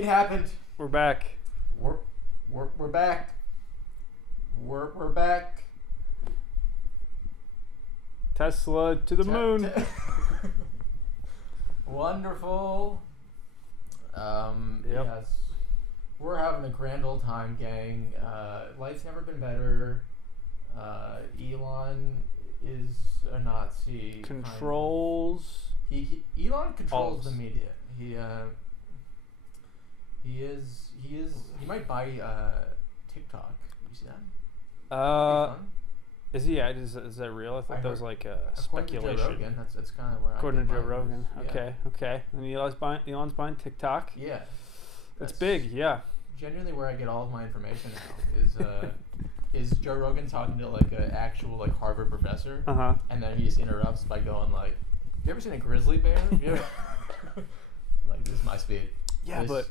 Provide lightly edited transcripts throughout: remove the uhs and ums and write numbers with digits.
It happened. We're back. We're back. We're back. Tesla to the moon. Wonderful. Yep. Yes. We're having a grand old time, gang. Life's never been better. Elon is a Nazi. Controls. Elon controls Alt. the media. He might buy TikTok. You see that? That'd be fun. Is he? Is that real? I thought that was like speculation. According to Joe Rogan, that's kind of where According I to Joe Rogan. Yeah. Okay. And Elon's buying TikTok. Yeah. That's big. Yeah. Genuinely, where I get all of my information now is Joe Rogan talking to like an actual like Harvard professor, and then he just interrupts by going like, "You ever seen a grizzly bear?" Like, this is my speed. Yeah, but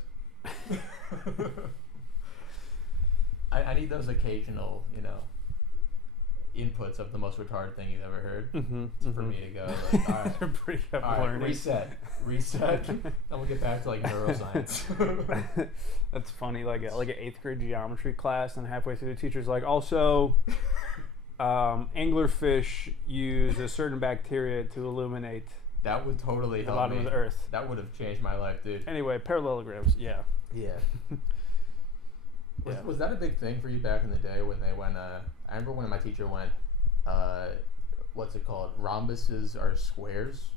I need those occasional, inputs of the most retarded thing you've ever heard for me to go like, all right, pretty all right, reset, then we'll get back to like neuroscience. That's funny. Like an 8th grade geometry class, and halfway through the teacher's like, also, anglerfish use a certain bacteria to illuminate that would totally the help bottom me. of the earth. That would have changed my life, dude. Anyway, parallelograms. Yeah. Was that a big thing for you back in the day when they went? I remember when my teacher went, what's it called? Rhombuses are squares,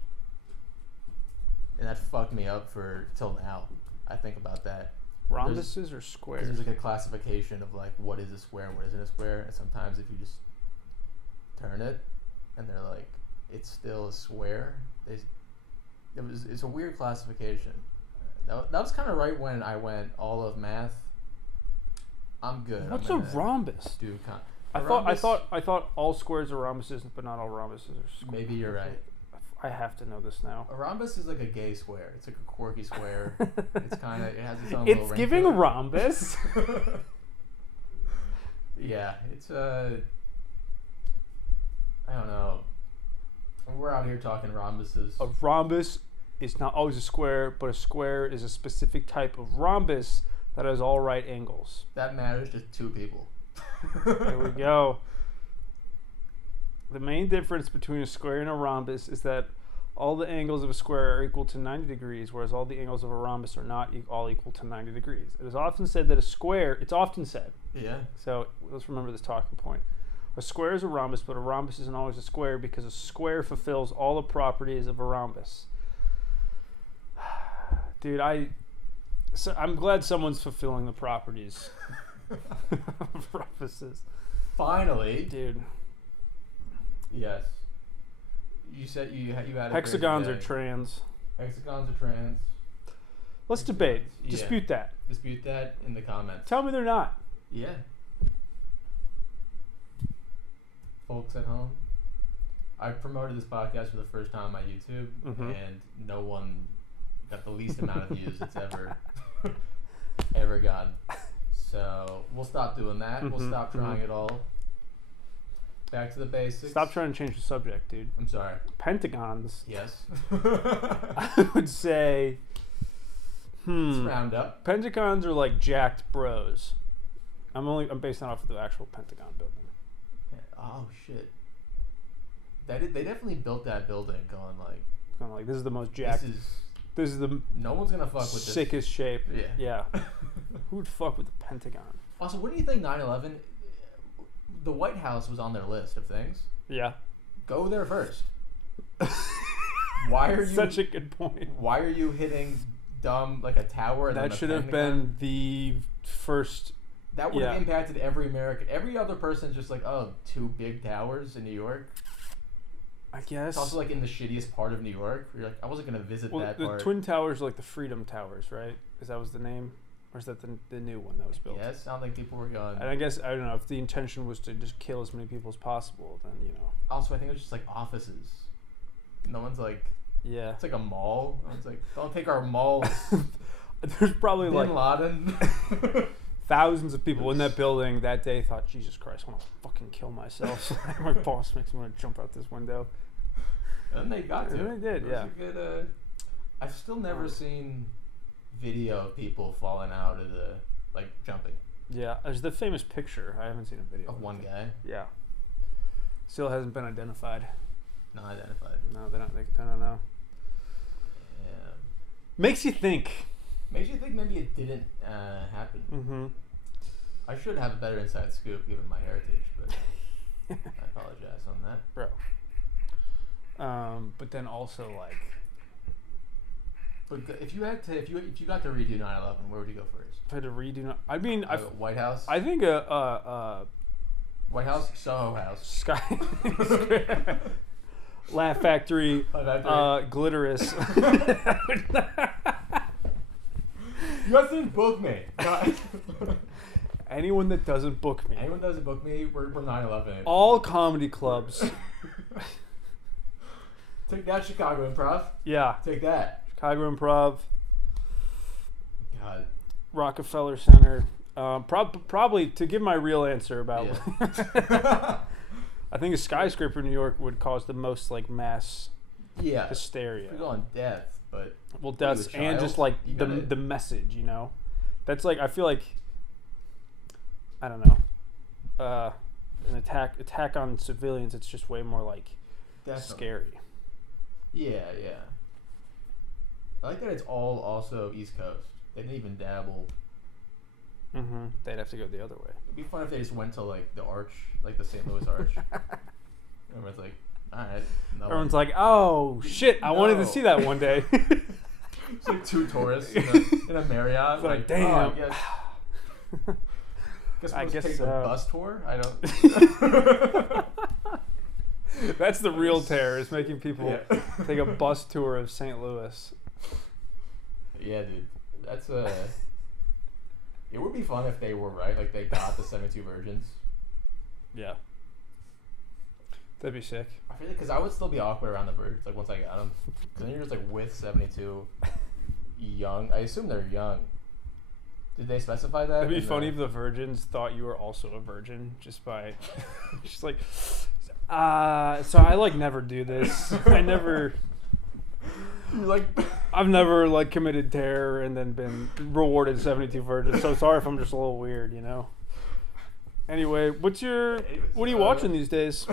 and that fucked me up till now. I think about that. Rhombuses or squares? There's like a classification of like what is a square and what isn't a square, and sometimes if you just turn it, and they're like, it's still a square. It's a weird classification. That was kind of right when I went all of math. I'm good. What's a rhombus? I thought all squares are rhombuses, but not all rhombuses are squares. Maybe you're right. I have to know this now. A rhombus is like a gay square. It's like a quirky square. It has its own little It's ring giving to it. rhombus. Yeah, it's I don't know. We're out here talking rhombuses. A rhombus is not always a square, but a square is a specific type of rhombus that has all right angles. That matters to two people. There we go. The main difference between a square and a rhombus is that all the angles of a square are equal to 90 degrees, whereas all the angles of a rhombus are not all equal to 90 degrees. It is often said that it's often said. Yeah. So let's remember this talking point. A square is a rhombus, but a rhombus isn't always a square because a square fulfills all the properties of a rhombus. Dude, I'm glad someone's fulfilling the properties of rhombuses. Finally. Dude. Yes. You said you had a Hexagons great are day. trans. Hexagons are trans. Let's debate. Yeah. Dispute that. Dispute that in the comments. Tell me they're not. Yeah. Folks at home, I promoted this podcast for the first time on my YouTube, and no one got the least amount of views it's ever gotten. So we'll stop doing that. We'll stop trying it all. Back to the basics. Stop trying to change the subject, dude. I'm sorry. Pentagons. Yes. I would say. Let's round up. Pentagons are like jacked bros. I'm basing it off of the actual Pentagon building. Oh shit. They definitely built that building going like this is the most jacked. This is the no one's gonna fuck with this. Sickest shape. Yeah. Who would fuck with the Pentagon? Also, what do you think 9/11? The White House was on their list of things. Yeah. Go there first. Why are you such a good point? Why are you hitting like a tower? And that should have been the first. That would have impacted every American. Every other person's just like, oh, 2 big towers in New York. I guess. It's also like in the shittiest part of New York. You're like, I wasn't gonna visit that part. The Twin Towers are like the Freedom Towers, right? Is that was the name, or is that the new one that was built? Yes, I don't think people were going. And I guess I don't know if the intention was to just kill as many people as possible. Then Also, I think it was just like offices. No one's like. Yeah. It's like a mall. It's like, don't take our malls. There's probably Bin Laden. Thousands of people in that building that day thought, Jesus Christ, I want to fucking kill myself. My boss makes me want to jump out this window. And they got to. And they did, yeah. I've still never seen video of people falling out of the jumping. Yeah, there's the famous picture. I haven't seen a video Of one guy. Yeah. Still hasn't been identified. Not identified. No, they don't. I don't know. Yeah. Makes you think. Makes you think maybe it didn't happen. Mm-hmm. I should have a better inside scoop given my heritage, but I apologize on that, bro. But then also like. But if you got to redo 9/11, where would you go first? I had to redo. I mean, White House. I think White House, Soho House, Sky, Laugh Factory, Glitterous. You guys didn't book me. Anyone that doesn't book me. Anyone that doesn't book me, we're 9/11. All comedy clubs. Take that, Chicago Improv. Yeah. Take that. Chicago Improv. God. Rockefeller Center. Probably to give my real answer about. Yeah. I think a skyscraper in New York would cause the most like mass hysteria. We're going death, but deaths and just like the message, you know. That's like I feel like I don't know. An attack on civilians. It's just way more like scary. Yeah. I like that it's all also East Coast. They didn't even dabble. Mm-hmm. They'd have to go the other way. It'd be fun if they just went to like the Arch, like the St. Louis Arch. Everyone's like, all right. No Everyone's like, oh shit! I wanted to see that one day. It's like two tourists in a Marriott. It's like damn. Oh, I guess take the bus tour. I don't. That's the real terror, is making people take a bus tour of St. Louis. Yeah, dude. That's it would be fun if they were right. Like they got the 72 virgins. Yeah. That'd be sick. I feel like because I would still be awkward around the virgins. Like once I got them, because then you're just like with 72 young. I assume they're young. Did they specify that? It'd be funny if the virgins thought you were also a virgin just by, just like, so I like never do this. I never. I've never like committed terror and then been rewarded 72 virgins. So sorry if I'm just a little weird, you know. Anyway, what are you watching these days?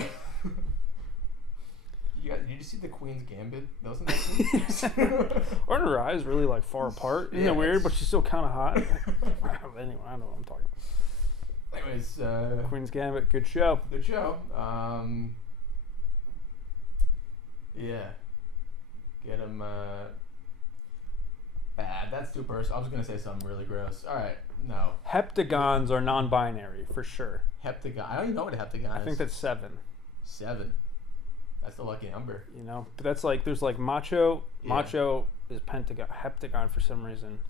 Did you see the Queen's Gambit? That was Netflix. Aren't her eyes really like far apart? Isn't it weird? But she's still kind of hot. Anyway, I know what I'm talking about. Anyways, Queen's Gambit, good show. Good show. Yeah. Get him. Bad. That's too personal. I was gonna say something really gross. All right. No. Heptagons are non-binary for sure. Heptagon. I don't even know what a heptagon is. I think that's 7. 7. That's the lucky number. You know, but that's like there's like macho. Yeah. Macho is pentagon. Heptagon for some reason.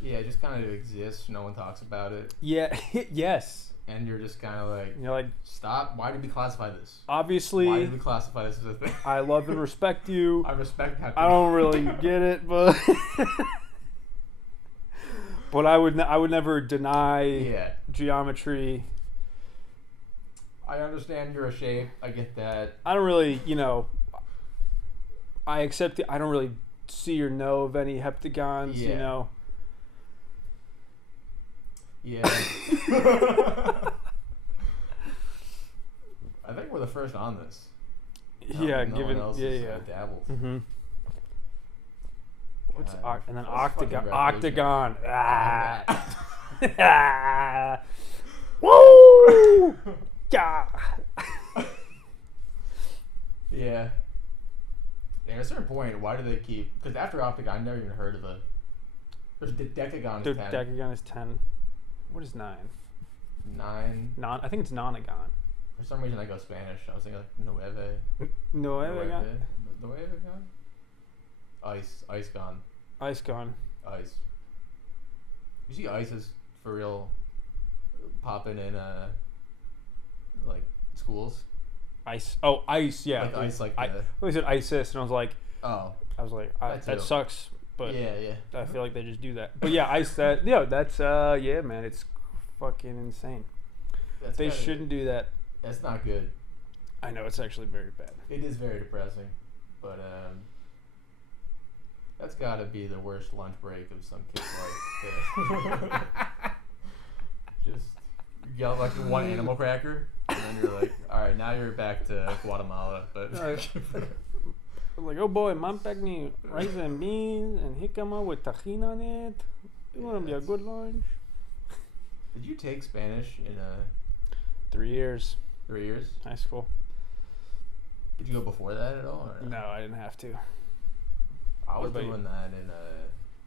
Yeah, it just kind of exists. No one talks about it. Yeah. Yes. And you're just kind of like, you're like, stop. Why did we classify this? Obviously. Why did we classify this as a thing? I love and respect you. I respect that. I don't really get it, but but I would never deny geometry. I understand you're a shape. I get that. I don't really, I accept it. I don't really see or know of any heptagons, you know. Yeah. I think we're the first on this. Dabbled. Mm-hmm. What's and then octagon? Octagon. Woo! Yeah. Yeah. At a certain point, why do they keep? Because after octagon, I never even heard of a. There's decagon is 10. Decagon is 10. What is 9? 9. I think it's nonagon. For some reason, I go Spanish. I was thinking like nueve. Nuevegon. Ice gone. Ice gone. Ice. You see ISIS for real popping in like schools. Ice. Oh, ice. Yeah. Like ice. Like we said ISIS, and I was like, that sucks. But yeah. I feel like they just do that. But yeah, ice. That's man, it's fucking insane. They shouldn't do that. That's not good. I know, it's actually very bad. It is very depressing, but that's got to be the worst lunch break of some kid's life. Just you get like one animal cracker, and then you're like, all right, now you're back to Guatemala. But like, oh boy, mom packed me rice and beans and jicama with tajin on it. It's gonna be a good lunch. Did you take Spanish in 3 years. 3 years? High school. Did you go before that at all? Or No, I didn't have to. I was doing that in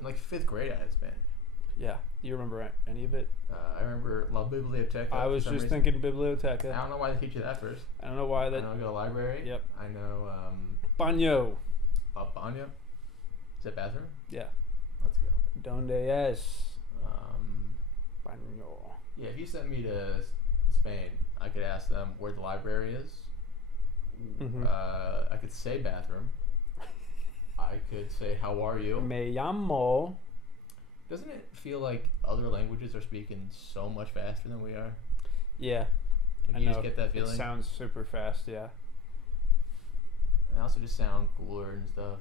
like 5th grade. I had Spanish. Yeah. You remember any of it? I remember La Biblioteca. I was just thinking biblioteca. I don't know why they teach you that first. I don't know why that. I know go to the library. Yep. I know. Baño. Baño. Is that bathroom? Yeah. Let's go. Donde es? Baño. Yeah, if you sent me to Spain, I could ask them where the library is. Mm-hmm. I could say bathroom. I could say how are you. Me llamo. Doesn't it feel like other languages are speaking so much faster than we are? Yeah. Can you just get that feeling? It sounds super fast, yeah. And also just sound cooler and stuff.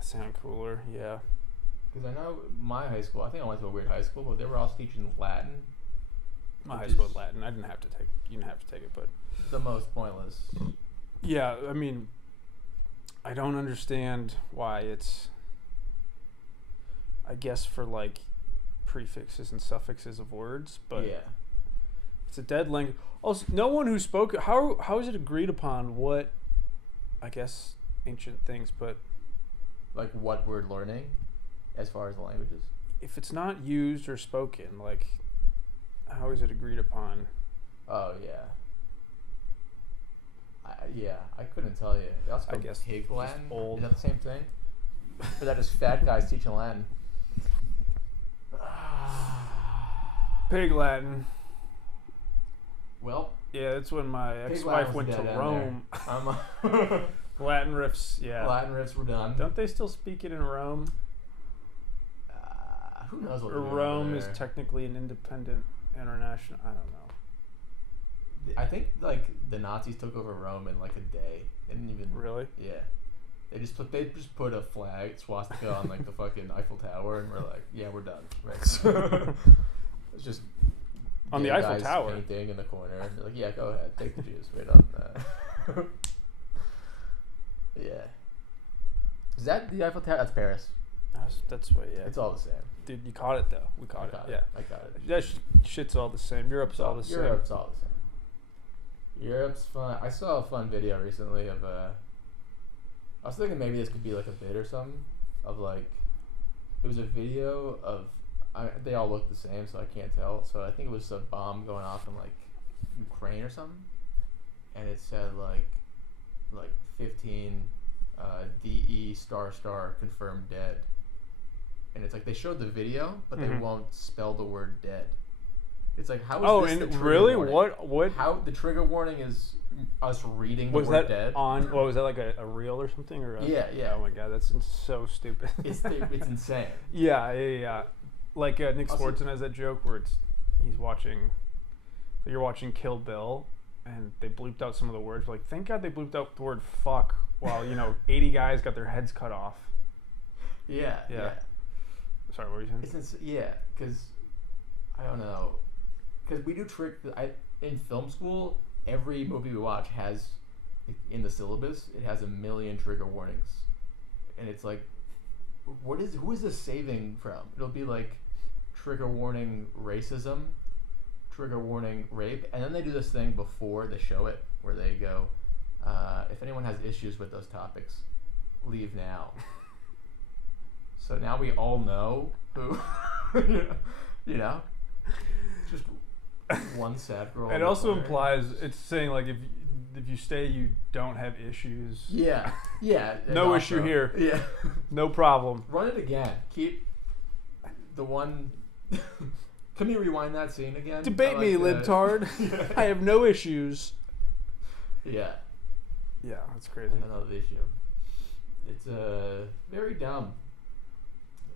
Sound cooler, yeah. Because I know my high school, I think I went to a weird high school, but they were also teaching Latin. My high school was Latin. I didn't have to take it. You didn't have to take it, but... The most pointless. Yeah, I mean, I don't understand why it's... I guess for like prefixes and suffixes of words, but yeah, it's a dead language. Also, no one who spoke how is it agreed upon what, I guess, ancient things, but like what we're learning as far as the languages. If it's not used or spoken, like how is it agreed upon? Oh yeah. I couldn't tell you. They also I guess pig Latin. Old. Is that the same thing? Or that just fat guys teaching Latin? Pig Latin. Well, yeah, that's when my ex-wife went to Rome. Latin riffs, yeah. Latin riffs were done. Don't they still speak it in Rome? Who knows what? Or Rome is technically an independent international. I don't know. I think like the Nazis took over Rome in like a day. They didn't even really. Yeah. They just put a flag swastika on like the fucking Eiffel Tower, and we're like, yeah, we're done. Right. So it's just on the Eiffel Tower painting in the corner. They're like, yeah, go ahead, take the Jews. Right on that. Yeah. Is that the Eiffel Tower? That's Paris. That's what. Yeah. It's all the same. Dude, you caught it though. We caught it. Yeah. I caught it. That shit's all the same. Europe's all the same. Europe's all the same. Europe's fun. I saw a fun video recently of I was thinking maybe this could be like a bit or something of like, it was a video of, they all look the same, so I can't tell. So I think it was a bomb going off in like Ukraine or something, and it said like 15 DE * confirmed dead, and it's like they showed the video, but they won't spell the word dead. It's like, how is this the trigger really warning? what How the trigger warning is us reading the was word that dead. On what was that, like a reel or something, or yeah. Oh my god, that's so stupid. It's insane. Yeah. Like Nick Swartzen has that joke where you're watching Kill Bill, and they bleeped out some of the words. Like, thank God they bleeped out the word fuck while 80 guys got their heads cut off. Yeah. Sorry, what were you saying? Because I don't know. Because we do in film school, every movie we watch has, in the syllabus, it has 1 million trigger warnings. And it's like, who is this saving from? It'll be like, trigger warning racism, trigger warning rape, and then they do this thing before they show it, where they go, if anyone has issues with those topics, leave now. So now we all know who, just one sad girl. It also implies, it's saying like if you stay, you don't have issues. Yeah. No issue here. Yeah. No problem. Run it again. Keep the one. Can you rewind that scene again? Debate me, libtard. I have no issues. Yeah. Yeah, that's crazy. Another issue. It's very dumb.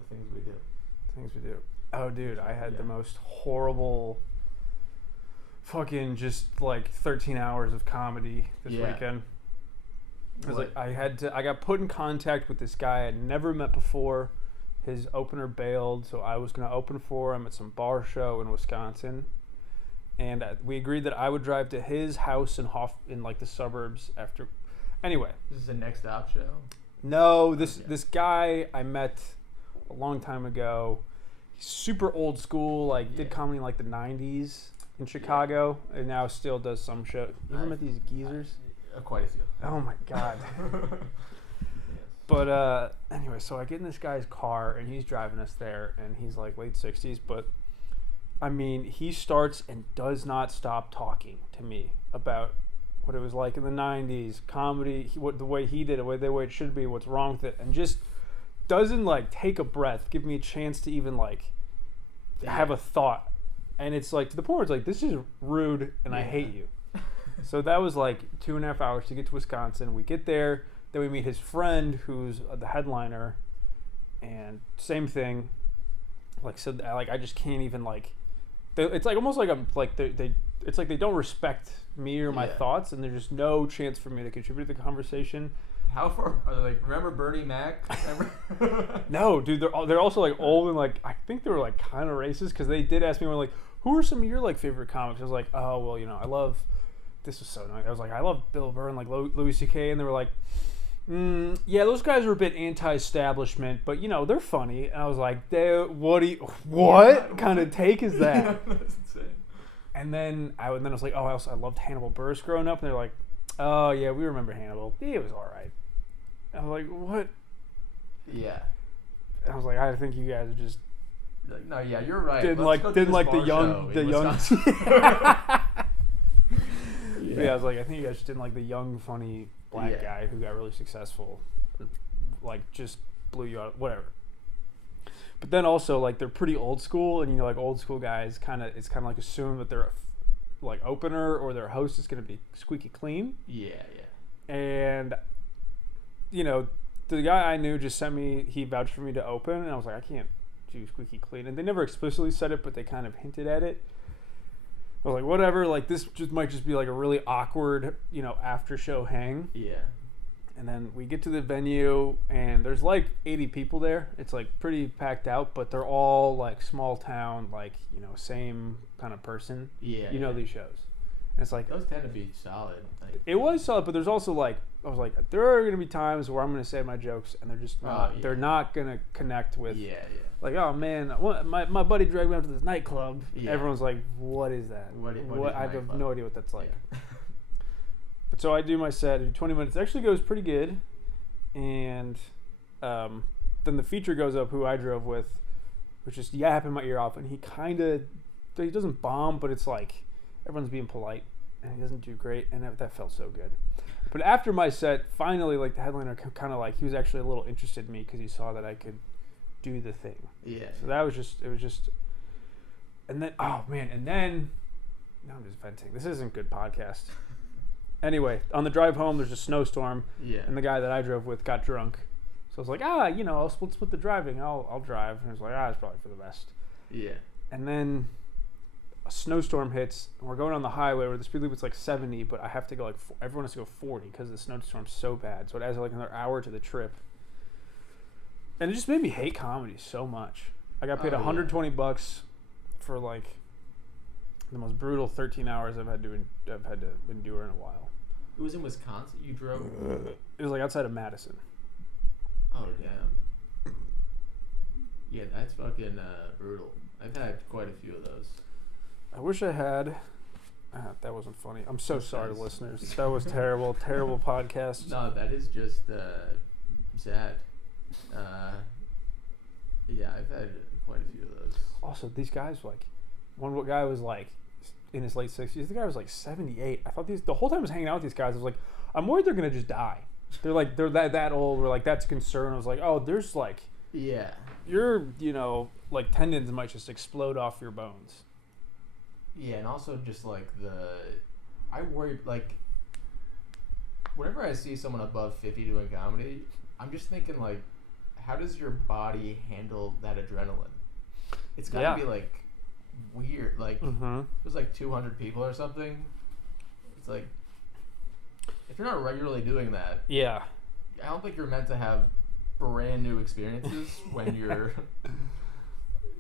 The things we do. Oh, dude, I had the most horrible fucking just like 13 hours of comedy this weekend. I was like, I got put in contact with this guy I'd never met before. His opener bailed, so I was going to open for him at some bar show in Wisconsin. And we agreed that I would drive to his house in like the suburbs after. Anyway. This is a next stop show? No, this guy I met a long time ago. He's super old school, like did comedy in like the 90s in Chicago, and now still does some show. You ever met these geezers? Quite a few. Oh my God. But anyway, so I get in this guy's car and he's driving us there, and he's like late 60s, but I mean, he starts and does not stop talking to me about what it was like in the 90s, comedy, the way he did it, the way it should be, what's wrong with it, and just doesn't like take a breath, give me a chance to even like have a thought. And it's like to the point where it's like, this is rude and I hate you. So that was like 2.5 hours to get to Wisconsin. We get there, then we meet his friend who's the headliner, and same thing. Like, so like I just can't even like. It's like almost like I'm like they. It's like they don't respect me or my thoughts, and there's just no chance for me to contribute to the conversation. How far are they? Like, remember Bernie Mac? No, dude. They're also like old, and like I think they were like kind of racist, because they did ask me, like, who are some of your like favorite comics? I was like, oh well, you know, I love. This was so nice. I was like, I love Bill Burr and like Louis C.K. And they were like, yeah, those guys are a bit anti-establishment, but you know, they're funny. And I was like, what kind of take is that? That's insane. And then I was like, oh, I loved Hannibal Buress growing up. And they're like, oh yeah, we remember Hannibal. It was all right. And I was like, what? Yeah. And I was like, I think you guys are just. Like, no, yeah, you're right. Didn't like the young. Yeah, I was like, I think you guys just didn't like the young, funny black guy who got really successful. Like, just blew you out, whatever. But then also, like, they're pretty old school, and, you know, like, old school guys it's kind of like assume that their, like, opener or their host is going to be squeaky clean. Yeah. And, you know, the guy I knew just he vouched for me to open, and I was like, I can't do squeaky clean. And they never explicitly said it, but they kind of hinted at it. I was like, whatever, like, this might just be like a really awkward, you know, after show hang. Yeah. And then we get to the venue, and there's like 80 people there. It's like pretty packed out, but they're all like small town, like, you know, same kind of person. Yeah. You know these shows. And it's like, those tend to be solid. Like, it was solid, but there's also like, I was like, there are going to be times where I'm going to say my jokes, and they're just not, they're not going to connect with. Yeah. Like, oh man, my buddy dragged me out to this nightclub. Yeah. Everyone's like, what is that? What I have no idea what that's like. Yeah. But so I do my set, 20 minutes. It actually goes pretty good. And then the feature goes up, who I drove with, which is yapping my ear off. And he doesn't bomb, but it's like everyone's being polite. And he doesn't do great. And that felt so good. But after my set, finally, like, the headliner kind of like, he was actually a little interested in me because he saw that I could do the thing. Yeah. So that was just, and then, oh man, and then, now I'm just venting. This isn't good podcast. Anyway, on the drive home, there's a snowstorm. Yeah. And the guy that I drove with got drunk. So I was like, you know, I'll split the driving. I'll drive. And I was like, it's probably for the best. Yeah. And then a snowstorm hits, and we're going on the highway where the speed limit's like 70, but I have to go like, everyone has to go 40 because the snowstorm's so bad. So it adds like another hour to the trip. And it just made me hate comedy so much. I got paid $120 for like the most brutal 13 hours I've had to endure in a while. It was in Wisconsin. You drove. It was like outside of Madison. Oh damn. Yeah, that's fucking brutal. I've had quite a few of those. I wish I had. That wasn't funny. I'm so sorry, listeners. That was terrible. Terrible podcast. No, that is just sad. Yeah, I've had quite a few of those. Also, these guys, like, one guy was like in his late 60s. The guy was like 78. I thought the whole time I was hanging out with these guys, I was like, I'm worried they're gonna just die. They're that old. We're like, that's a concern. I was like, oh, there's like, yeah, your, you know, like tendons might just explode off your bones. Yeah, and also just like I worry, like, whenever I see someone above 50 doing comedy, I'm just thinking, like, how does your body handle that adrenaline? It's gotta be like weird. Like, it was like 200 people or something. It's like, if you're not regularly doing that, Yeah. I don't think you're meant to have brand new experiences when you're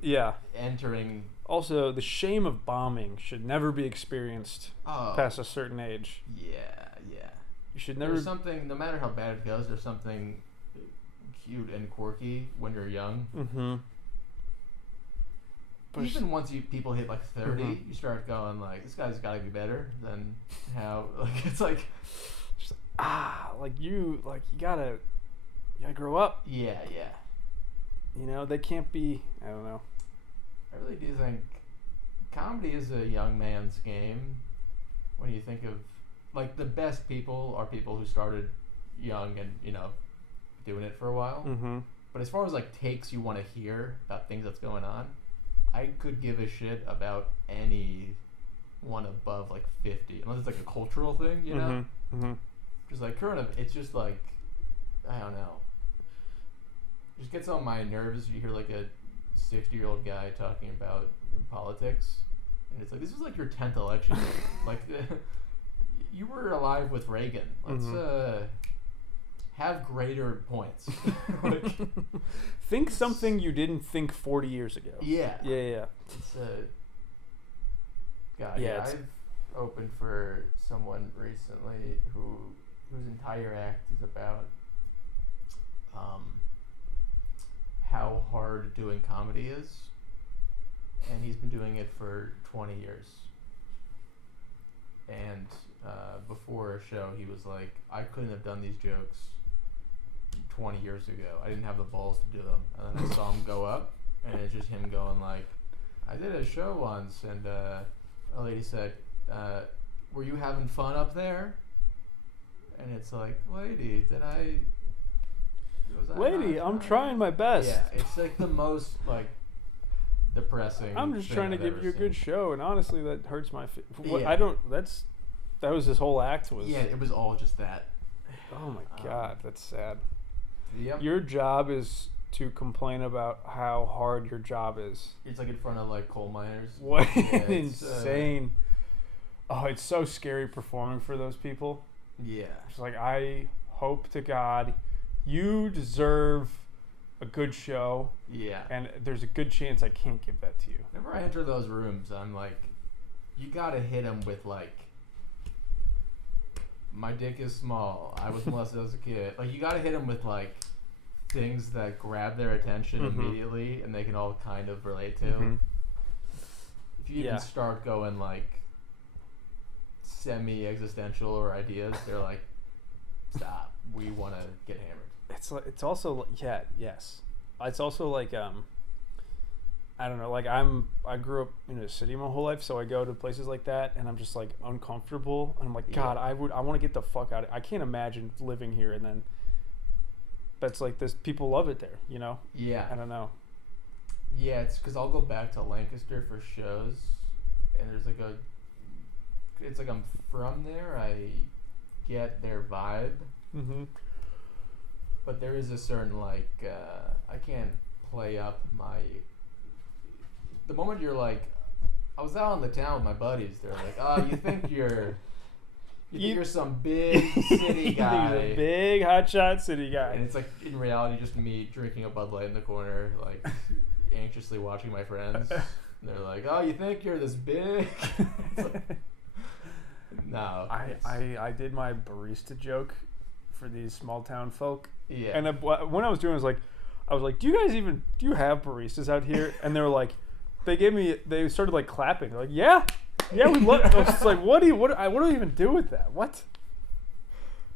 Yeah. entering. Also, the shame of bombing should never be experienced past a certain age. Yeah, yeah. You should never. There's something, no matter how bad it goes, there's something cute and quirky when you're young. Mm-hmm. Even once people hit like 30, you start going like, this guy's got to be better than how. Like it's like, just, you gotta grow up. Yeah, yeah. You know, they can't be. I don't know. I really do think comedy is a young man's game. When you think of like the best people are people who started young and doing it for a while. Mm-hmm. But as far as like takes you want to hear about things that's going on, I could give a shit about anyone above like 50, unless it's like a cultural thing, you know. Mm-hmm. Just like it's just like, I don't know. It just gets on my nerves. You hear like a 60-year-old guy talking about politics, and it's like, this was like your 10th election. Like you were alive with Reagan. Let's have greater points. Like, think something you didn't think 40 years ago. Yeah. It's God, yeah. I've opened for someone recently whose entire act is about how hard doing comedy is, and he's been doing it for 20 years. And before a show, he was like, I couldn't have done these jokes 20 years ago. I didn't have the balls to do them. And then I saw him go up, and it's just him going like, I did a show once, and a lady said, were you having fun up there? And it's like, lady, I'm trying my best. Yeah, it's like the most like depressing. I'm just trying to give you a good show, and honestly, that hurts my. That was his whole act was. Yeah, it was all just that. Oh my god, that's sad. Yep. Your job is to complain about how hard your job is. It's like in front of like coal miners. What insane! It's so scary performing for those people. Yeah. It's like, I hope to God you deserve a good show. Yeah. And there's a good chance I can't give that to you. Whenever I enter those rooms, I'm like, you gotta hit them with like, my dick is small, I was molested as a kid. Like, you gotta hit them with like things that grab their attention immediately and they can all kind of relate to. If you even start going like semi-existential or ideas, they're like, stop, we want to get hammered. It's also yes. It's also like I don't know, like I grew up in a city my whole life, so I go to places like that and I'm just like uncomfortable, and I'm like, God, I want to get the fuck out of it. I can't imagine living here. And then but it's like this, people love it there, you know? Yeah. I don't know. Yeah, it's because I'll go back to Lancaster for shows, and there's like it's like I'm from there. I get their vibe. But there is a certain like I can't play up my. The moment you're like, I was out on the town with my buddies. They're like, oh, you think you're some big city guy, you're a big hotshot city guy, and it's like in reality just me drinking a Bud Light in the corner, like anxiously watching my friends. And they're like, oh, you think you're this big? No. I did my barista joke for these small town folk. Yeah. And when I was doing it, I was like, do you have baristas out here? And they were like, they started like clapping. They're like, yeah, we love. I was like, what do I even do with that? What?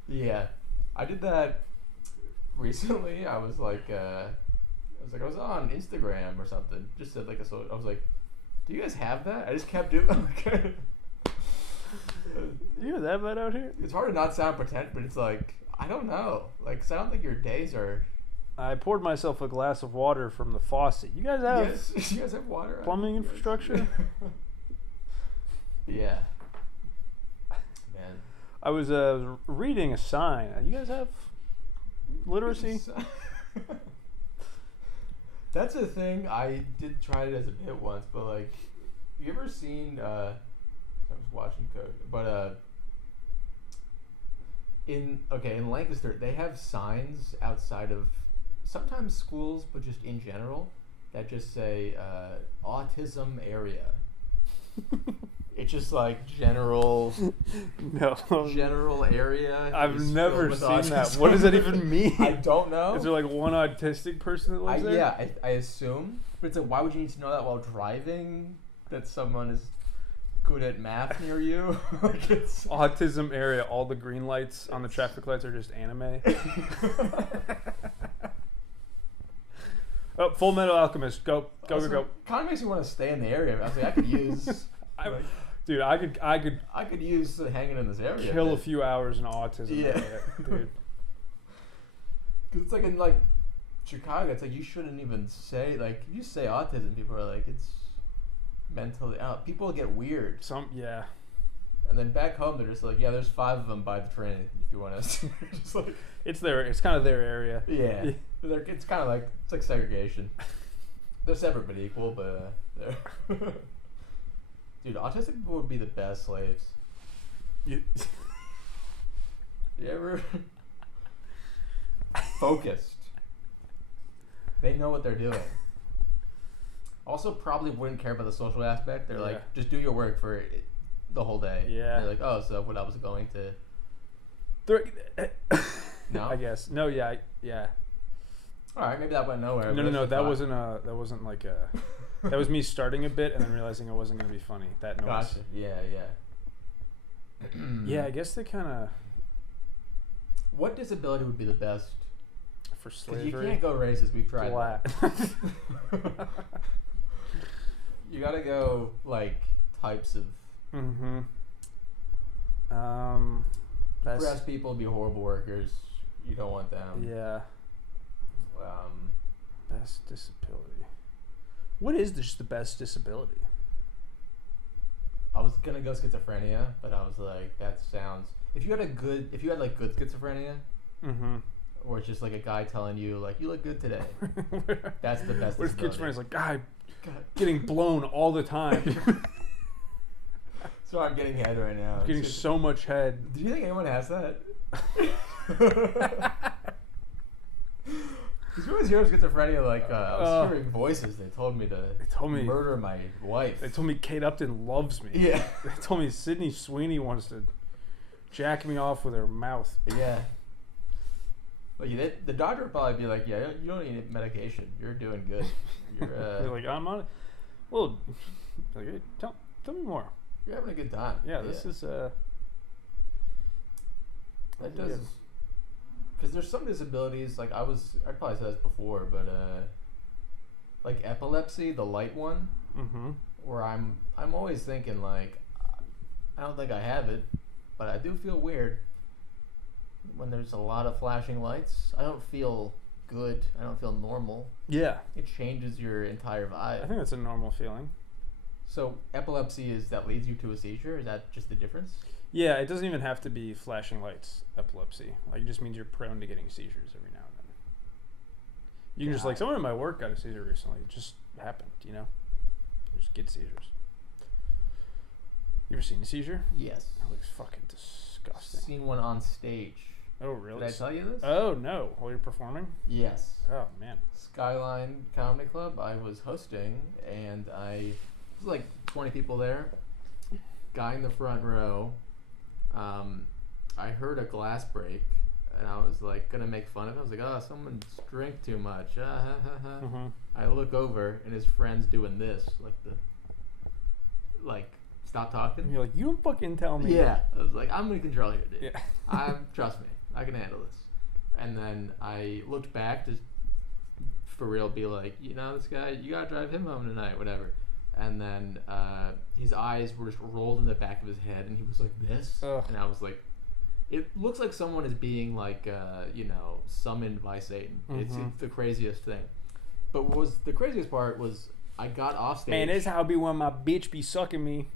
Yeah. I did that recently. I was on Instagram or something. Just said like I was like, do you guys have that? I just kept doing. You guys have that out here? It's hard to not sound pretend, but it's like, I don't know. Like, 'cause I don't think your days are. I poured myself a glass of water from the faucet. You guys have? Yes, you guys have water. Plumbing infrastructure. Yeah. Man. I was reading a sign. You guys have literacy? That's a thing. I did try it as a bit once, but like, you ever seen? I was watching Cojo, but in Lancaster, they have signs outside of sometimes schools, but just in general, that just say autism area. It's just like general area. I've never filled with seen autism. that. What does that even mean? I don't know. Is there like one autistic person that lives there? Yeah, I assume. But it's like, why would you need to know that while driving? That someone is good at math near you? Like it's Autism area. All the green lights on the traffic lights are just anime. Oh, Full Metal Alchemist. Go. Kind of makes me want to stay in the area. I was like, I could use. Dude, I could use hanging in this area. kill a few hours in autism. Yeah. Area, dude. Because it's like in like Chicago, it's like you shouldn't even say like if you say autism, people are like it's mentally out. People get weird. Yeah. And then back home, they're just like, yeah, there's 5 of them by the train if you want to. Just like It's kind of their area. yeah, it's kind of like it's like segregation. They're separate but equal, but they're dude, autistic people would be the best slaves. You ever focused? They know what they're doing. Also, probably wouldn't care about the social aspect. They're like, just do your work for the whole day. Yeah. They're like, oh, so what I was going They're, No. I guess. No. Yeah. All right, maybe that went nowhere. No. That wasn't like a. That was me starting a bit and then realizing it wasn't gonna be funny. That noise. Gotcha. Yeah. Yeah, I guess they kind of. What disability would be the best? For Because slavery. you can't go racist. We've tried. Flat. You gotta go like types of. Mm-hmm. Oppressed people be horrible workers. You don't want them. Yeah. Best disability. What is just the best disability? I was gonna go schizophrenia, but I was like, that sounds. If you had good schizophrenia, Mm-hmm. or it's just like a guy telling you like, you look good today. That's the best. What if disability. schizophrenia's like, God, getting blown all the time. So I'm getting head right now. I'm getting so much head. Do you think anyone has that? Because you always hear schizophrenia like I was hearing voices. They told me murder my wife. They told me Kate Upton loves me. Yeah. They told me Sydney Sweeney wants to jack me off with her mouth. Yeah. Like the doctor would probably be like, yeah, you don't need medication. You're doing good. You're like, I'm on it. Well, like, hey, tell me more. You're having a good time. Yeah, this is that does. Because there's some disabilities, like I probably said this before, but like epilepsy, the light one, where I'm always thinking like, I don't think I have it, but I do feel weird when there's a lot of flashing lights. I don't feel good. I don't feel normal. Yeah. It changes your entire vibe. I think that's a normal feeling. So epilepsy that leads you to a seizure? Is that just the difference? Yeah, it doesn't even have to be flashing lights epilepsy. Like, it just means you're prone to getting seizures every now and then. You can just, like, someone at my work got a seizure recently. It just happened, you know? You just get seizures. You ever seen a seizure? Yes. That looks fucking disgusting. Seen one on stage. Oh, really? Did I tell you this? Oh, no. While you're performing? Yes. Oh, man. Skyline Comedy Club. I was hosting, and it was like 20 people there. Guy in the front row. I heard a glass break, and I was like gonna make fun of it. I was like, "Oh, someone's drank too much." I look over, and his friend's doing this, stop talking. And you're like, you don't fucking tell me. Yeah, I was like, I'm in control here, dude. Yeah. Trust me, I can handle this. And then I looked back to, for real, be like, this guy, you gotta drive him home tonight, whatever. And then his eyes were just rolled in the back of his head, and he was like this. Ugh. And I was like, it looks like someone is being like, summoned by Satan. It's the craziest thing. But what was the craziest part was I got off stage. Man, this how it be when my bitch be sucking me.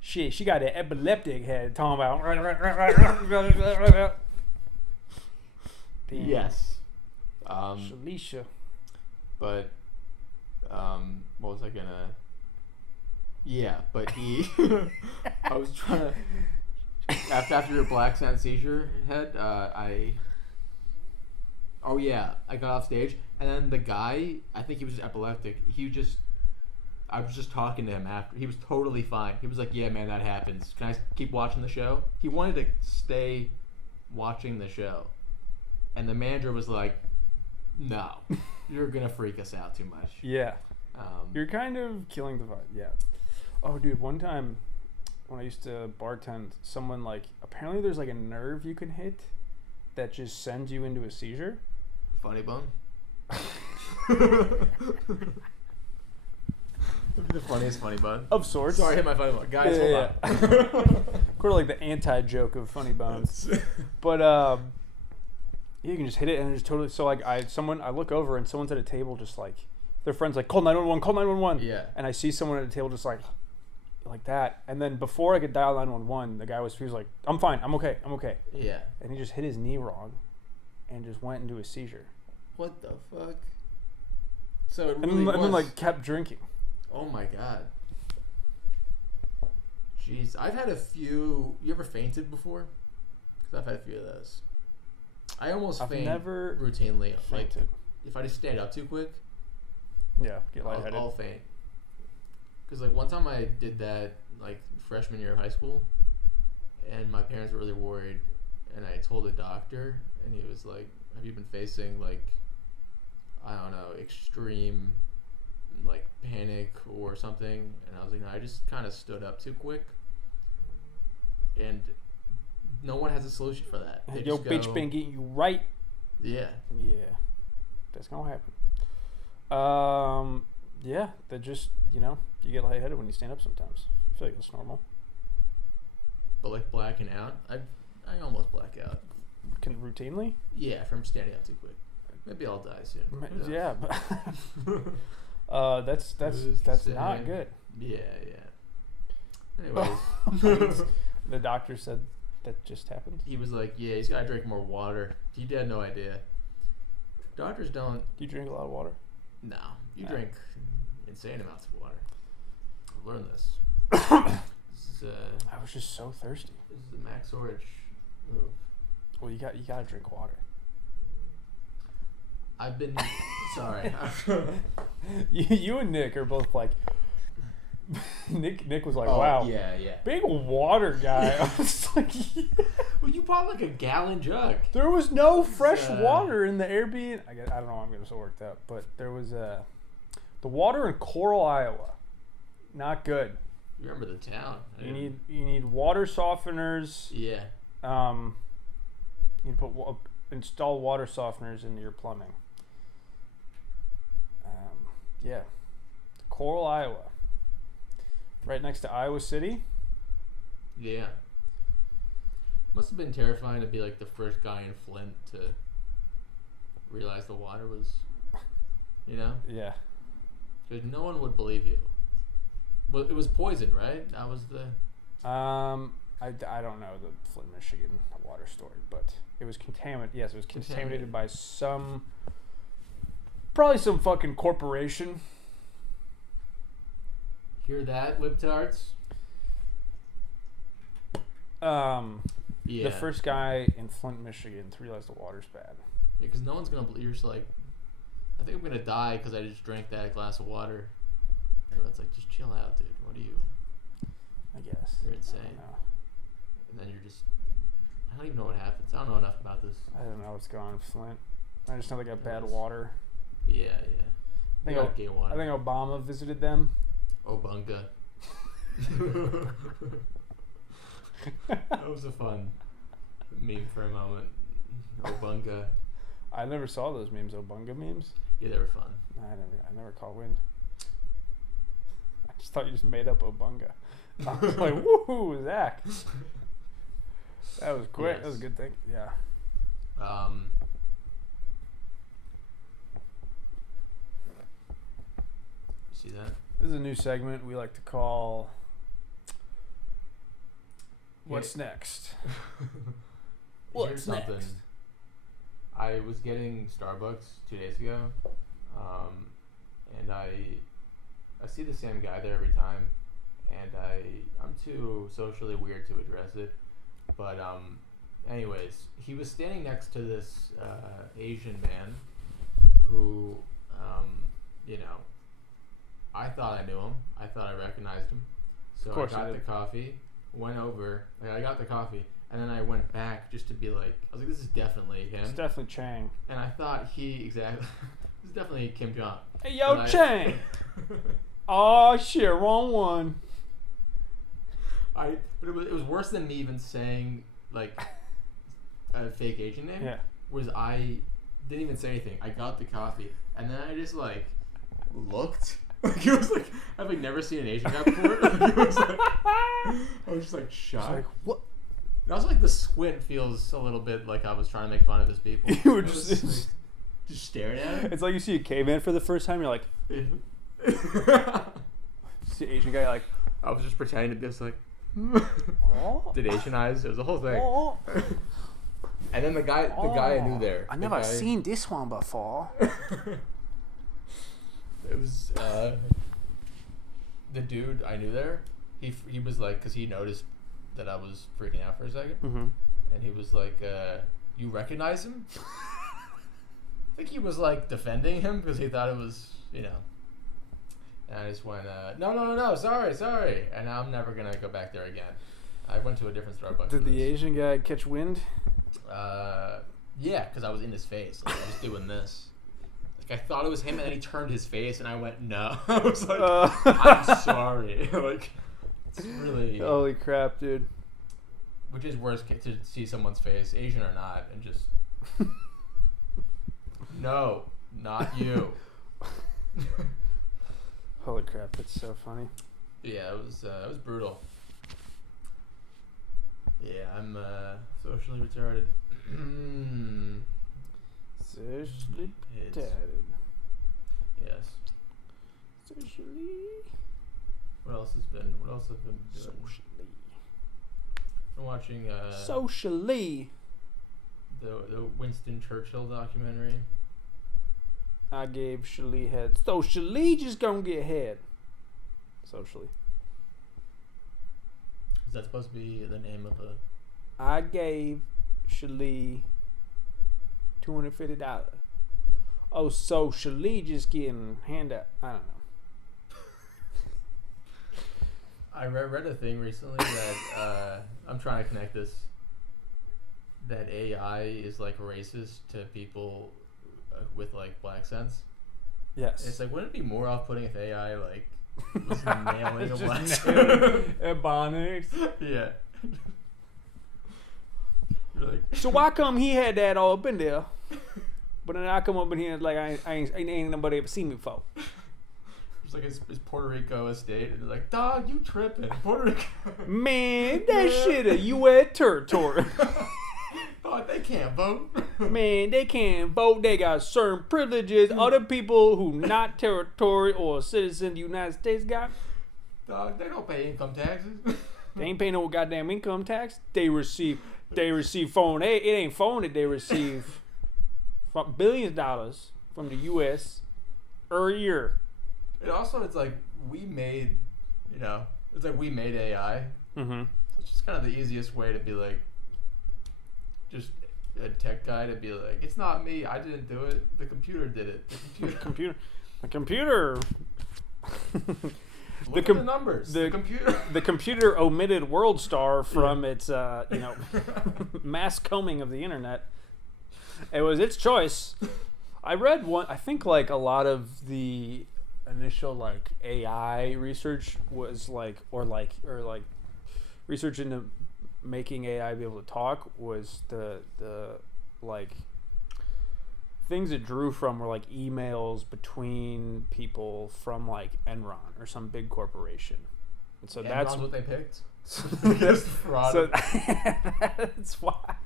Shit, she got an epileptic head talking about. Damn. Yes. Shalisha. But what was I gonna? Yeah, but he. I was trying to. after your black sand seizure hit, I got off stage, and then the guy, I think he was just epileptic. I was just talking to him after. He was totally fine. He was like, "Yeah, man, that happens. Can I keep watching the show?" He wanted to stay watching the show, and the manager was like, "No, you're gonna freak us out too much." Yeah. You're kind of killing the vibe. Yeah. Oh, dude, one time when I used to bartend, someone apparently there's a nerve you can hit that just sends you into a seizure. Funny bone. The funniest funny bone. Of sorts. Sorry, I hit my funny bone. Guys, hold on. Sort of the anti-joke of funny bones. But you can just hit it and it's totally. So I look over and someone's at a table just their friend's call 911, call 911. Yeah. And I see someone at a table just like that. And then before I could dial 911, the guy he was like, I'm fine, I'm okay. Yeah. And he just hit his knee wrong and just went into a seizure. What the fuck? So it and then kept drinking. Oh my god. Jeez, I've had a few. You ever fainted before? Because I've had a few of those. I almost faint never routinely. Fainted. If I just stand up too quick. Yeah, get lightheaded. I'll faint. Because one time I did that freshman year of high school, and my parents were really worried, and I told the doctor, and he was like, "Have you been facing I don't know, extreme panic or something?" And I was like, "No, I just kind of stood up too quick." And no one has a solution for that. Yo, bitch been getting you right. Yeah. Yeah, that's gonna happen. Yeah, that just you get lightheaded when you stand up sometimes. I feel like that's normal. But blacking out, I almost black out. Can routinely? Yeah, from standing up too quick. Maybe I'll die soon. Yeah, but that's not good. Yeah. Anyways, the doctor said that just happened. He was like, "Yeah, he's gotta drink more water." He had no idea. Doctors don't. Do you drink a lot of water? No, you drink insane amounts of water. I've learned this. I was just so thirsty. This is the Max Orich move. Well, you gotta drink water. I've been sorry. you and Nick are both Nick was like, oh, wow, yeah, big water guy. I was like, yeah. Well, you bought a gallon jug. There was no fresh water in the Airbnb. I don't know why I'm getting so worked up, but there was the water in Coral, Iowa. Not good. You remember the town? You need water softeners. Yeah. You need to install water softeners into your plumbing. Yeah. Coral, Iowa. Right next to Iowa City. Yeah. Must have been terrifying to be the first guy in Flint to realize the water was, Yeah. Because no one would believe you. Well, it was poison, right? That was the. I don't know the Flint, Michigan water story, but it was contaminated. Yes, it was contaminated by probably some fucking corporation. Hear that, libtards? The first guy in Flint, Michigan to realize the water's bad. Yeah, because no one's gonna believe. You're just I think I'm gonna die because I just drank that glass of water. Everyone's like, just chill out, dude. What are you? I guess. You're insane. I don't know. And then you're just. I don't even know what happens. I don't know enough about this. I don't know what's going on in Flint. I just know they got bad water. Yeah. I think gay water. I think Obama visited them. Obunga. That was a fun meme for a moment. Obunga. I never saw those memes. Obunga memes. Yeah, they were fun. I never caught wind. I just thought you just made up Obunga. I was like, woohoo, Zach. That was quick. Yes. That was a good thing. Yeah. See that? This is a new segment we like to call What's Next? What's next? I was getting Starbucks 2 days ago, and I see the same guy there every time, and I'm too socially weird to address it. But anyways, he was standing next to this Asian man who, you know, I thought I knew him. I thought I recognized him. So I got the coffee, went over. I got the coffee, and then I went back just to be like, I was like, this is definitely him. It's definitely Chang. And I thought this is definitely Kim Jong. Hey, yo, Chang. Oh shit, wrong one. But it was worse than me even saying like a fake Asian name. Yeah. Was I didn't even say anything. I got the coffee, and then I just like looked. Like it was like I've like never seen an Asian guy before. Like, it was like, I was just like shocked. Like, what? And also like the squint feels a little bit like I was trying to make fun of his people. You were just staring at him. It's like you see a caveman for the first time. You're like, see an Asian guy like. I was just pretending to be just like. Oh. Did Asian eyes? It was the whole thing. Oh. And then the guy I knew there. I never seen this one before. It was the dude I knew there. He was like, because he noticed that I was freaking out for a second, and he was like, "You recognize him?" I think he was like defending him because he thought it was, you know. And I just went, no, sorry, and I'm never gonna go back there again. I went to a different Starbucks. Did the Asian guy catch wind? Yeah, because I was in his face. Like, I was doing this. Like I thought it was him, and then he turned his face, and I went, no. I was like, I'm sorry. Like, it's really. Holy crap, dude. Which is worse to see someone's face, Asian or not, and just. No, not you. Holy crap, that's so funny. Yeah, it was brutal. Yeah, I'm socially retarded. Socially retarded. Yes. Socially. What else have I been doing? Socially. I'm watching Socially. the Winston Churchill documentary. I gave Shalee head. Socially, just gonna get head. Socially. Is that supposed to be the name of a? I gave Shalee $250. Oh, so Shalee just getting handout. I don't know. I read a thing recently that I'm trying to connect this. That AI is like racist to people with like black sense. Yes. It's like, wouldn't it be more off-putting if AI like was nailing a black Ebonics. Yeah. You're like, So why come he had that all up in there, but then I come up in here and like I ain't nobody ever seen me before. it's like his Puerto Rico estate, and they're like, dog, you tripping, Puerto Rico. Man, that shit a U.S. territory. Oh, they can't vote. Man, they can't vote. They got certain privileges. Other people who not territory or citizens of the United States got. Dog, they don't pay income taxes. They ain't paying no goddamn income tax. They receive foreign aid. It ain't foreign that they receive billions of dollars from the U.S. per year. And also, it's like we made AI. Mm-hmm. It's just kind of the easiest way to be like, just a tech guy to be like, it's not me. I didn't do it. The computer did it. The computer. Look at the numbers. The computer. The computer omitted World Star from its mass combing of the internet. It was its choice. I read one. I think like a lot of the initial like AI research was like research into making AI be able to talk was the like things it drew from were like emails between people from like Enron or some big corporation, and so that's what they picked. That's why.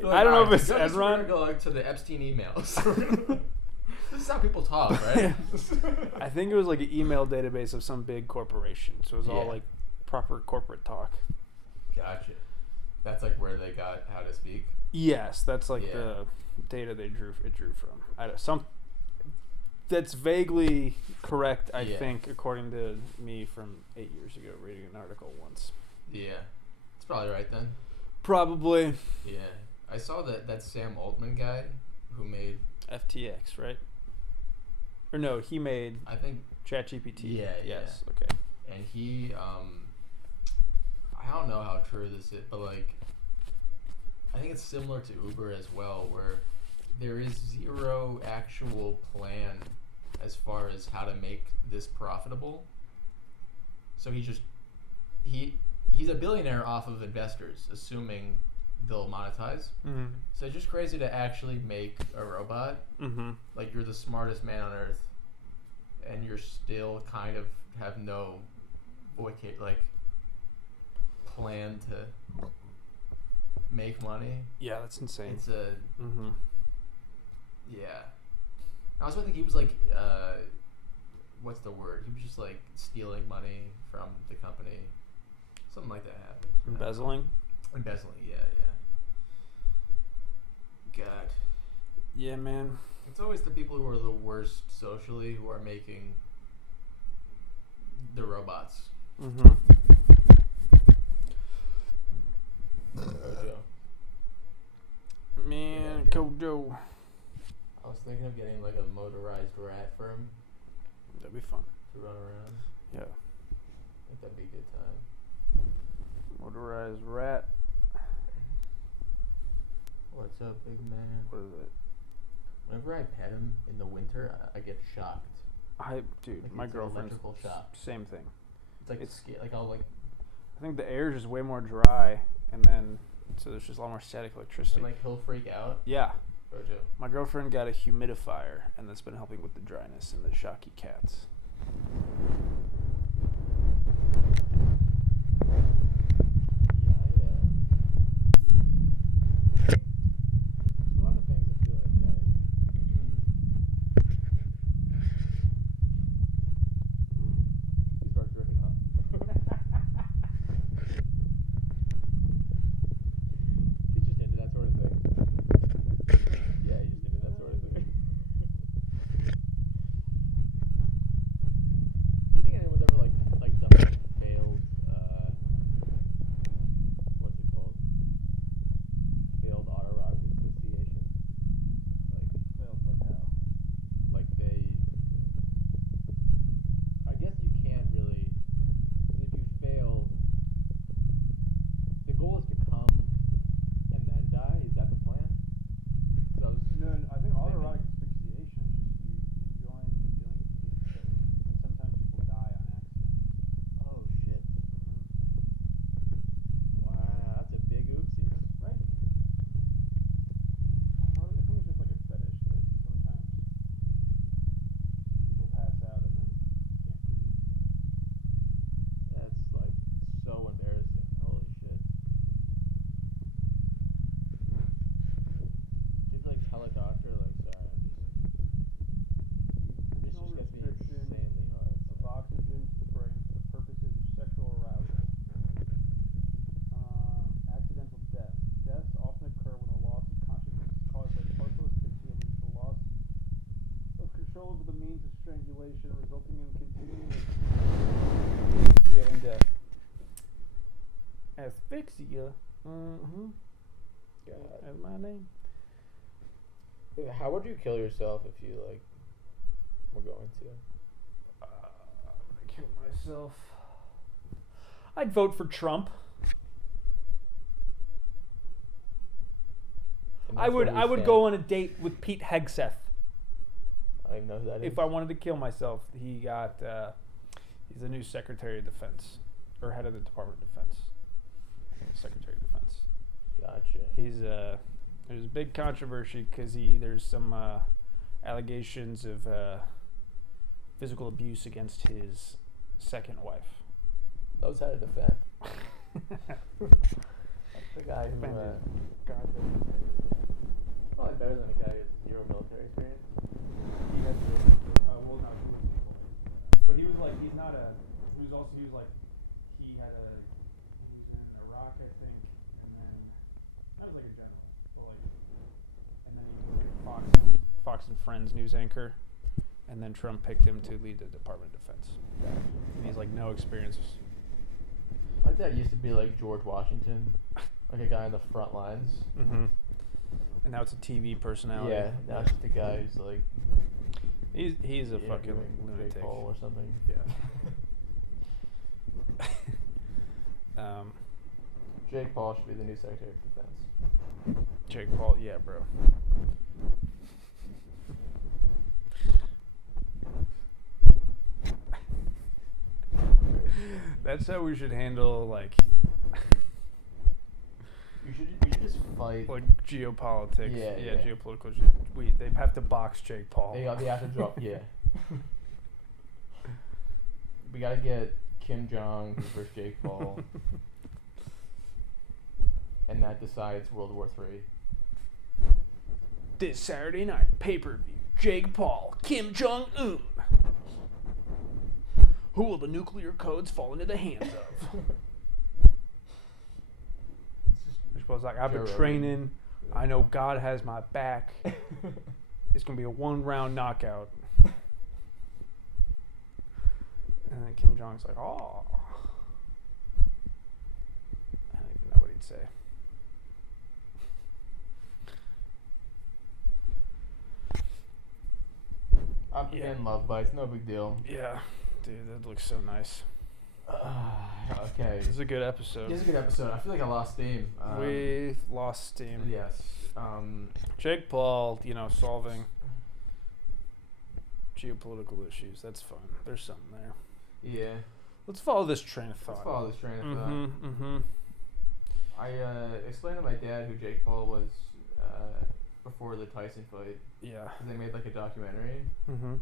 Like, I don't know if it's Enron. We're gonna Enron. go like to the Epstein emails. This is how people talk, right? I think it was like an email database of some big corporation, so it was all Yeah. like proper corporate talk. Gotcha. That's like where they got how to speak. Yes, that's like Yeah. the data it drew from. That's vaguely correct, I Yeah. think, according to me from 8 years ago, reading an article once. Yeah, it's probably right then. Probably. Yeah. I saw that Sam Altman guy who made FTX, right? Or no, he made I think ChatGPT. Yeah, Yes. yeah. Okay. And he I don't know how true this is, but like I think it's similar to Uber as well, where there is zero actual plan as far as how to make this profitable. So he's a billionaire off of investors, assuming they'll monetize. Mm-hmm. So it's just crazy to actually make a robot. Mm-hmm. Like you're the smartest man on earth, and you're still kind of have no plan to make money. Yeah, that's insane. It's a Mm-hmm. yeah. I also think he was like what's the word? He was just like stealing money from the company. Something like that happened. Embezzling? Embezzling, yeah. God. Yeah, man. It's always the people who are the worst socially who are making the robots. Mm-hmm. Cojo. Man, Yeah. Cojo. I was thinking of getting like a motorized rat firm That'd be fun. to run around. Yeah. I think that'd be a good time. Motorized rat. What's up, big man? What is it? Whenever I pet him in the winter, I get shocked. Dude, Like my it's an girlfriend's electrical shock. same thing. It's like It's- like I'll like I think the air is just way more dry, and then so there's just a lot more static electricity. and like he'll freak out. Yeah, Cojo. my girlfriend got a humidifier, and that's been helping with the dryness and the shocky cats. A lot of things I feel like you start drinking, huh? He's just into that sort of thing. Yeah, he's just into that sort of thing. Do you think anyone's ever like done like failed what's it called? Failed autoerotic asphyxiation? Like Failed like how? like they I guess you can't really, because if you fail, the goal is to come and then die. Is that the plan? So I was No, I think thinking- autoerotic asphyxiation is just you enjoying the feeling of being sick, and sometimes people die on accident. Oh shit! Wow, that's a big oopsies. Right? I think it's just like a fetish that sometimes people pass out and then can't breathe. That's like so embarrassing. Holy shit! Did like tell a doctor like, sorry, this Intentional just gets me restriction insanely hard. of oxygen to the brain for the purposes of sexual arousal. Accidental death. Deaths often occur when the loss of consciousness is caused by partial asphyxia leads to the loss of control over the means of strangulation, resulting in continuing asphyxia and death. Asphyxia? Mm-hmm. God. That's my name. How would you kill yourself if you like were going to? I kill myself. I'd vote for Trump. And I that's would where we I would stand. go on a date with Pete Hegseth I don't even know who that is. if I wanted to kill myself. He got he's the new Secretary of Defense or head of the Department of Defense. I think it's Secretary of Defense. Gotcha. He's there's a big controversy because there's some allegations of physical abuse against his second wife. Knows how to defend. That's the guy who probably better than a guy who has zero military experience. He had well, no, he wasn't able to. But he was like, he was like, he was in Iraq, I think, and then, that was like a general, but like, and then he was like Fox and Friends news anchor, and then Trump picked him to lead the Department of Defense. And he's like, no experience. My dad used to be like George Washington. like a guy on the front lines. Mm-hmm. And now it's a TV personality. Yeah, now it's just a guy who's like he's a fucking Jake lunatic. Paul or something. Yeah. Jake Paul should be the new Secretary of Defense. Jake Paul, yeah, bro. That's how we should handle like You should just fight. like geopolitics. Yeah. Geopolitical. They have to box Jake Paul. They have to drop. Yeah. We gotta get Kim Jong versus Jake Paul, and that decides World War III. This Saturday night, pay-per-view, Jake Paul, Kim Jong-un. Who will the nuclear codes fall into the hands of? Jake Paul's like, I've been training. I know God has my back. It's going to be a 1-round knockout. And then Kim Jong's like, oh. I don't even know what he'd say. I'm getting love bites, no big deal. Yeah, dude, that looks so nice. Okay. This is a good episode. This is a good episode. I feel like I lost steam. We've lost steam. Yes. Jake Paul, solving geopolitical issues. That's fun. There's something there. Yeah. Let's follow this train of thought. Let's follow this train of thought. Mm-hmm. I explained to my dad who Jake Paul was before the Tyson fight. Yeah. 'Cause they made like a documentary. Mm-hmm.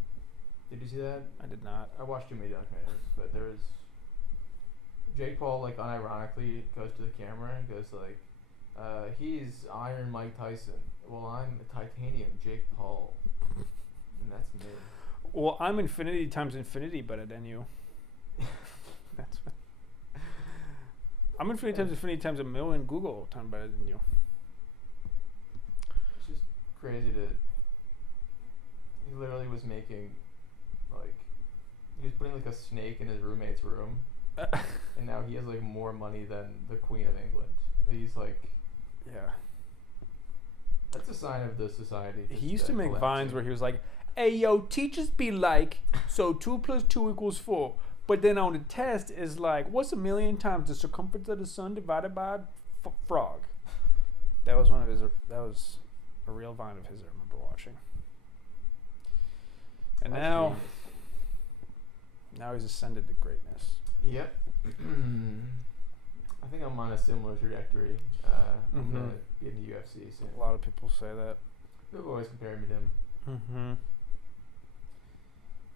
Did you see that? I did not. I watched too many documentaries, but there was Jake Paul like unironically goes to the camera and goes like, he's Iron Mike Tyson. Well, I'm titanium Jake Paul, and that's me. Well, I'm infinity times infinity, but at NU. That's. I'm infinity times a million Google time better than you. It's just crazy to. He literally was making, like, he was putting like a snake in his roommate's room, and now he has like more money than the Queen of England. He's like. Yeah. That's a sign of the society. He used to make vines where he was like, "Hey yo, teachers be like, so 2 + 2 = 4." But then on the test is like, what's 1,000,000 times the circumference of the sun divided by a frog? That was That was a real vine of his I remember watching. And now he's ascended to greatness. Yep. I think I'm on a similar trajectory. I'm gonna be in the UFC soon. A lot of people say that. People always compare me to him. Mm-hmm.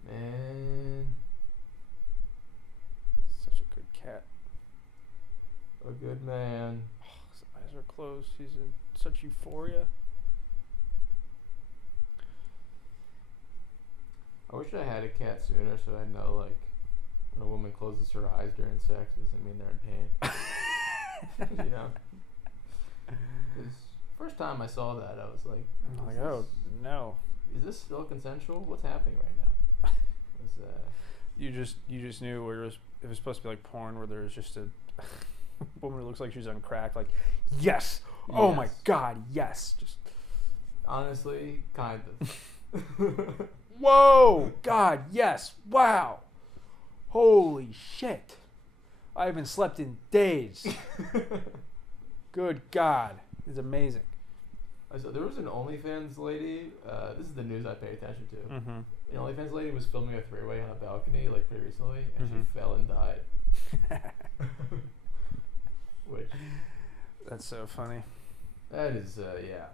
Man. Such a good cat. A good man. His eyes are closed. He's in such euphoria. I wish I had a cat sooner so I know, like, when a woman closes her eyes during sex, doesn't mean they're in pain. You know? Because first time I saw that, I was like, oh, no. Is this still consensual? What's happening right now? You just knew where it was supposed to be like porn where there's just a woman who looks like she's on crack, like, yes! Oh my god, yes! Just honestly, kind of. Whoa! God, yes! Wow! Holy shit! I haven't slept in days. Good God. It's amazing. So there was an OnlyFans lady. This is the news I pay attention to. Mm-hmm. An OnlyFans lady was filming a 3-way on a balcony like pretty recently, and she fell and died. Which that's so funny. That is yeah.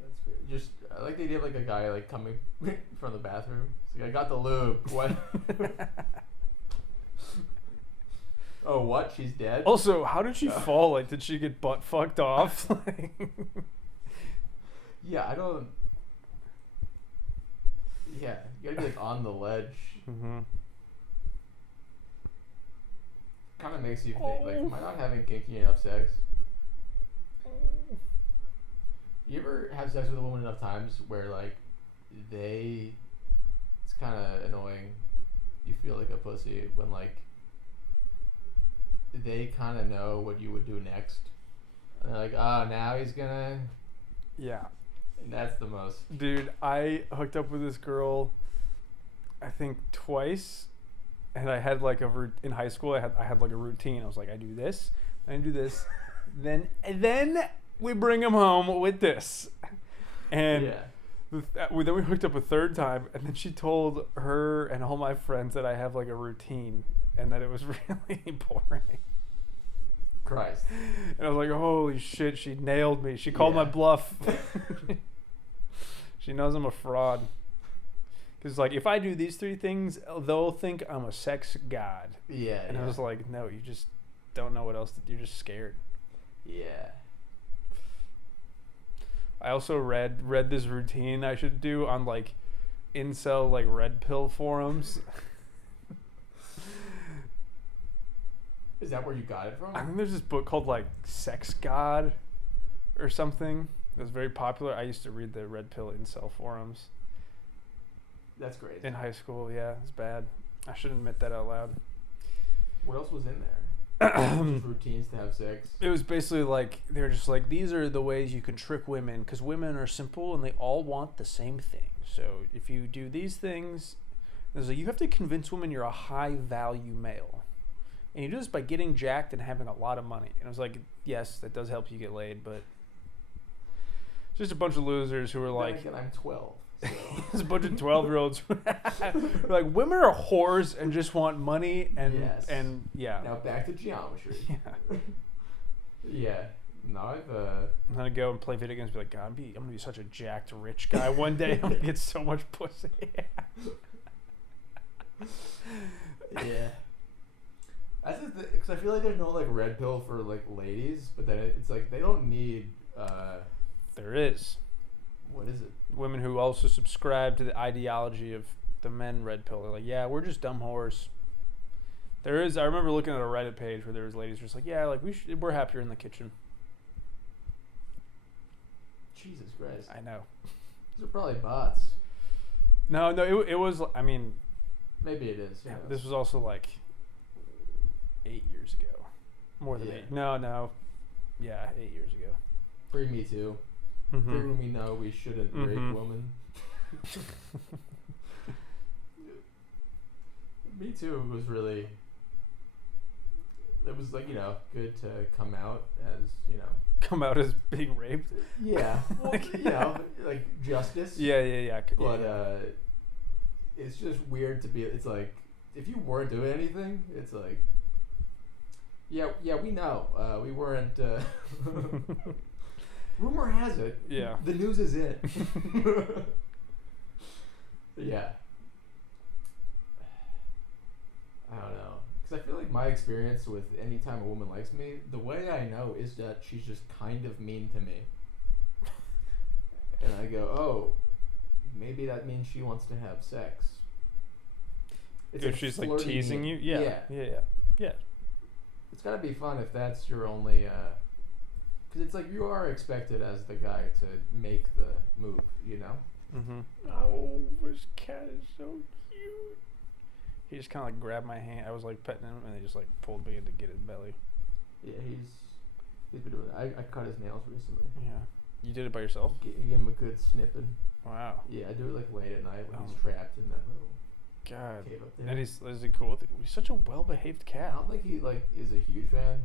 That's great. Just I like the idea of like a guy like coming from the bathroom. It's like, I got the lube. What? Oh, what? She's dead? Also, how did she fall? Like, did she get butt fucked off? Yeah, I don't. Yeah, you gotta be like on the ledge. Mm-hmm. Kind of makes you think, like, am I not having kinky enough sex? You ever have sex with a woman enough times where, like, it's kind of annoying. You feel like a pussy when, like, they kind of know what you would do next. And they're like, now he's gonna. Yeah. And that's the most. Dude, I hooked up with this girl, I think twice, and I had like in high school. I had like a routine. I was like, I do this, I do this, then we bring him home with this, and then we hooked up a third time, and then she told her and all my friends that I have like a routine, and that it was really boring. Christ. And I was like, holy shit, she nailed me. She called my bluff. She knows I'm a fraud. Because, like, if I do these 3 things, they'll think I'm a sex god. Yeah. And I was like, no, you just don't know what else. You're just scared. Yeah. I also read this routine I should do on, like, incel, like, red pill forums. Is that where you got it from? I think there's this book called, like, Sex God or something. It was very popular. I used to read the red pill incel forums. That's great. In high school, yeah. It's bad. I shouldn't admit that out loud. What else was in there? Just routines to have sex? It was basically like, they were just like, these are the ways you can trick women, because women are simple and they all want the same thing. So if you do these things, there's like, you have to convince women you're a high-value male. And you do this by getting jacked and having a lot of money. And I was like, yes, that does help you get laid, but it's just a bunch of losers who were like... Again, I'm 12. So. There's a bunch of 12-year-olds like, women are whores and just want money and yeah. Now back to geometry. Yeah. Yeah. No, I'm gonna go and play video games and be like, God, I'm gonna be such a jacked rich guy one day. I'm gonna get so much pussy. Yeah. That's because I feel like there's no like red pill for like ladies, but then it's like they don't need. There is. What is it? Women who also subscribe to the ideology of the men red pill. They're like, yeah, we're just dumb whores. There is. I remember looking at a Reddit page where there was ladies just like, yeah, like we're happier in the kitchen. Jesus Christ. I know. These are probably bots. No, it was. I mean, maybe it is. Yeah, this was also like 8 years ago. More than 8. No. Yeah, 8 years ago. Free Me Too. Mm-hmm. When we know we shouldn't rape women. Me Too was really. It was like, good to come out as, Come out as being raped? Yeah. Well, like justice. Yeah. But it's just weird to be. It's like if you weren't doing anything, it's like. Yeah, we know. We weren't. Rumor has it. Yeah. The news is it. Yeah. I don't know. Because I feel like my experience with any time a woman likes me, the way I know is that she's just kind of mean to me. And I go, oh, maybe that means she wants to have sex. It's if she's like teasing you? Yeah. It's gotta be fun if that's your only, because it's like you are expected as the guy to make the move, Mm-hmm. Oh, this cat is so cute. He just kind of like grabbed my hand. I was like petting him, and he just like pulled me in to get his belly. Yeah, he's been doing that. I cut his nails recently. Yeah. You did it by yourself? Gave him a good snipping. Wow. Yeah, I do it like late at night when he's trapped in that little cave up there. And is he cool with it? He's such a well-behaved cat. I don't think he like is a huge fan.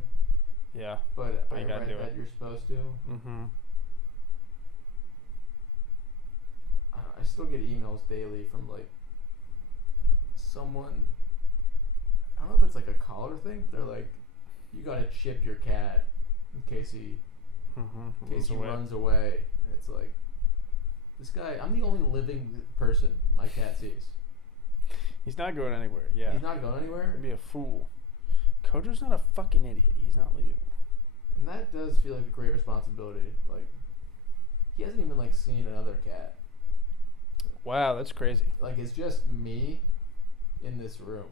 Yeah. But you gotta do it. You're supposed to. Mm-hmm. I still get emails daily from like someone. I don't know if it's like a collar thing. They're like, you gotta chip your cat in case he runs away. And it's like, this guy. I'm the only living person my cat sees. He's not going anywhere. Yeah. He's not going anywhere. He'd be a fool. Cojo's not a fucking idiot. He's not leaving. And that does feel like a great responsibility. Like, he hasn't even like seen another cat. Wow, that's crazy. Like, it's just me in this room.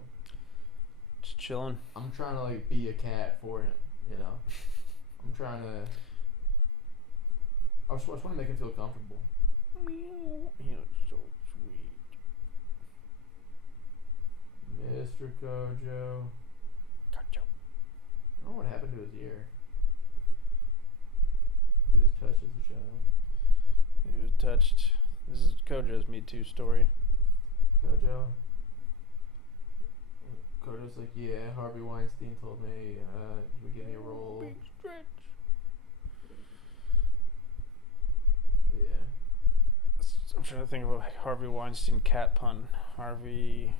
Just chilling. I'm trying to like be a cat for him, I'm trying to. I just want to make him feel comfortable. Meow. You're so sweet. Mr. Cojo. Cojo. I don't know what happened to his ear. touched as a child. He was touched. This is Cojo's Me Too story. Cojo. Cojo's like, yeah, Harvey Weinstein told me he would give me a role. Big stretch. Yeah. I'm trying to think of a Harvey Weinstein cat pun. Harvey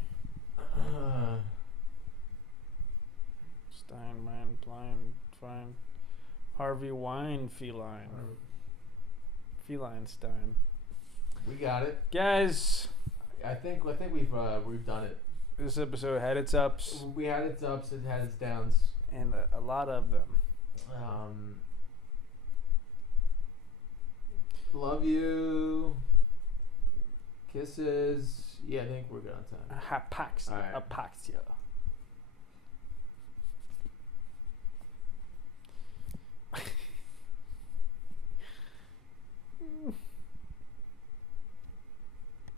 Steinman, blind, fine. Harvey Wine feline. Feline Stein. We got it, guys. I think we've done it. This episode had its ups. We had its ups, it had its downs, and a lot of them. Love you. Kisses. Yeah, I think we're good on time. Apaxia. All right. Apaxia.